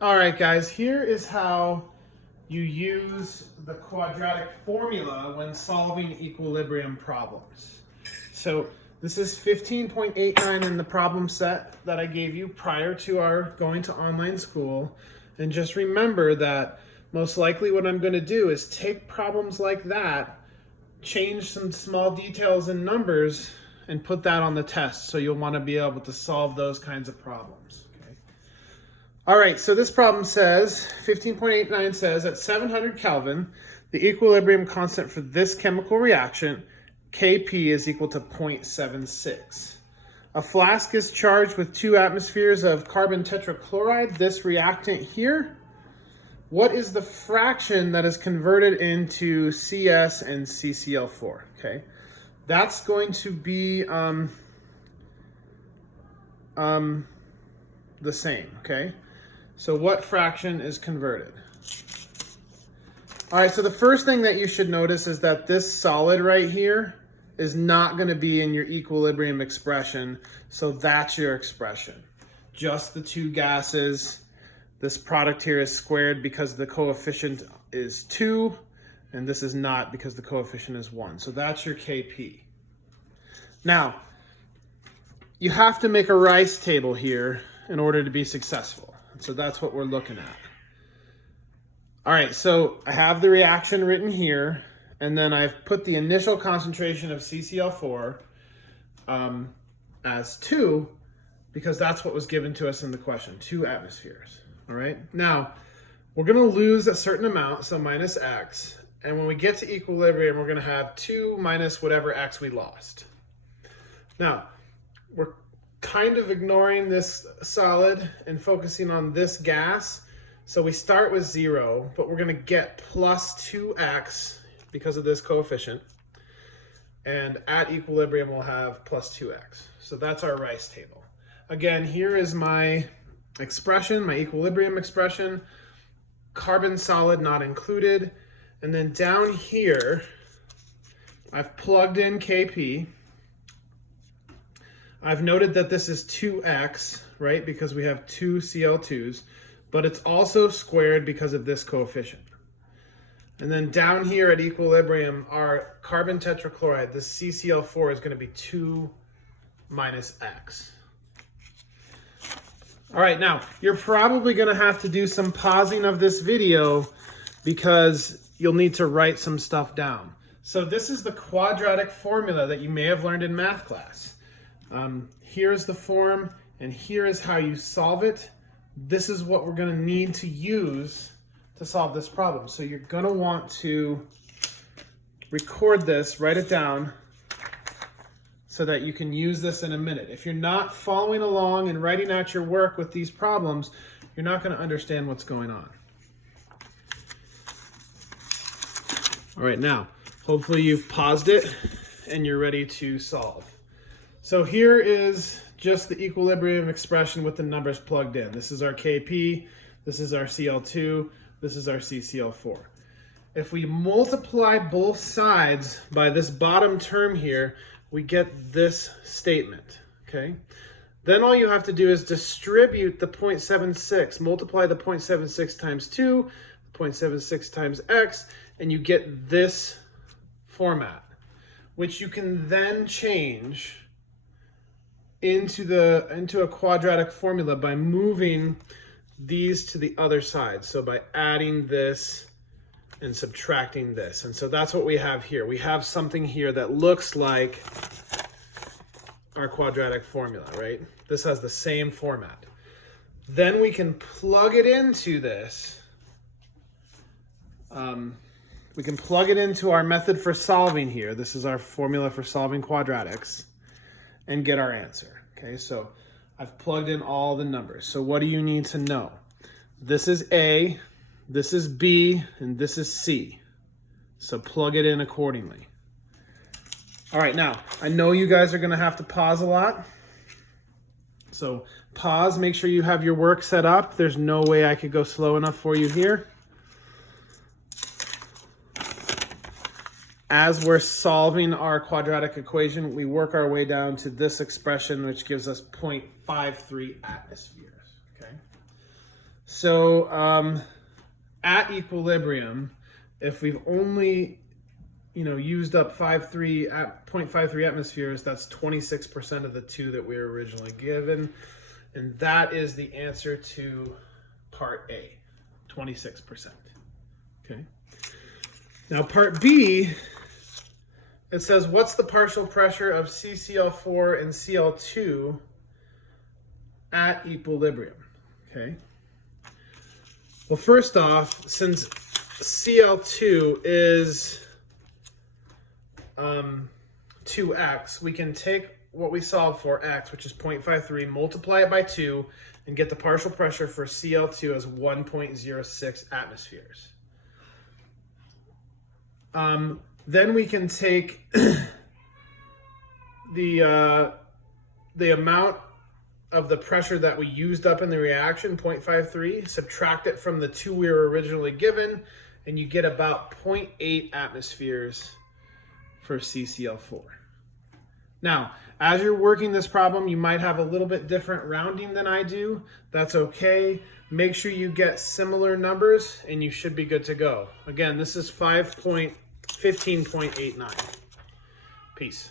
All right, guys, here is how you use the quadratic formula when solving equilibrium problems. So this is 15.89 in the problem set that I gave you prior to our going to online school. And just remember that most likely what I'm going to do is take problems like that, change some small details in numbers, and put that on the test. So you'll want to be able to solve those kinds of problems. All right, so this problem says, 15.89 says, at 700 Kelvin, the equilibrium constant for this chemical reaction, Kp, is equal to 0.76. A flask is charged with 2 atmospheres of carbon tetrachloride, this reactant here. What is the fraction that is converted into CS and CCl4? Okay, that's going to be the same, okay? So what fraction is converted? All right, so the first thing that you should notice is that this solid right here is not going to be in your equilibrium expression, so that's your expression. Just the two gases. This product here is squared because the coefficient is 2, and this is not because the coefficient is 1. So that's your Kp. Now, you have to make a rice table here in order to be successful. So that's what we're looking at. All right, so I have the reaction written here, and then I've put the initial concentration of CCl4 as 2, because that's what was given to us in the question, 2 atmospheres. All right, now we're going to lose a certain amount, so minus x, and when we get to equilibrium, we're going to have 2 minus whatever x we lost. Now, we're kind of ignoring this solid and focusing on this gas. So we start with 0, but we're going to get plus 2x because of this coefficient. And at equilibrium, we'll have plus 2x. So that's our rice table. Again, here is my expression, my equilibrium expression. Carbon solid not included. And then down here, I've plugged in Kp. I've noted that this is 2x, right, because we have 2 Cl2s, but it's also squared because of this coefficient. And then down here at equilibrium, our carbon tetrachloride, this CCl4, is going to be 2 minus x. All right, now, you're probably going to have to do some pausing of this video because you'll need to write some stuff down. So this is the quadratic formula that you may have learned in math class. Here's the form, and here is how you solve it. This is what we're going to need to use to solve this problem. So you're going to want to record this, write it down, so that you can use this in a minute. If you're not following along and writing out your work with these problems, you're not going to understand what's going on. All right, now, hopefully you've paused it and you're ready to solve. So here is just the equilibrium expression with the numbers plugged in. This is our Kp, this is our Cl2, this is our CCl4. If we multiply both sides by this bottom term here, we get this statement, okay? Then all you have to do is distribute the 0.76, multiply the 0.76 times 2, 0.76 times x, and you get this format, which you can then change into a quadratic formula by moving these to the other side. So by adding this and subtracting this. And so that's what we have here. We have something here that looks like our quadratic formula, right? This has the same format. Then we can plug it into this. We can plug it into our method for solving here. This is our formula for solving quadratics, and get our answer. Okay, so I've plugged in all the numbers. So what do you need to know? This is A, this is B, and this is C. So plug it in accordingly. All right, now, I know you guys are gonna have to pause a lot. So pause, make sure you have your work set up. There's no way I could go slow enough for you here. As we're solving our quadratic equation, we work our way down to this expression, which gives us 0.53 atmospheres, okay? So at equilibrium, if we've only used up 0.53 atmospheres, that's 26% of the 2 that we were originally given. And that is the answer to part A, 26%. Okay. Now part B, it says, what's the partial pressure of CCl4 and Cl2 at equilibrium? Okay. Well, first off, since Cl2 is 2x, we can take what we solved for, x, which is 0.53, multiply it by 2, and get the partial pressure for Cl2 as 1.06 atmospheres. Then we can take the amount of the pressure that we used up in the reaction, 0.53, subtract it from the 2 we were originally given, and you get about 0.8 atmospheres for CCl4. Now, as you're working this problem, you might have a little bit different rounding than I do. That's okay. Make sure you get similar numbers and you should be good to go. Again, this is 15.89. Peace.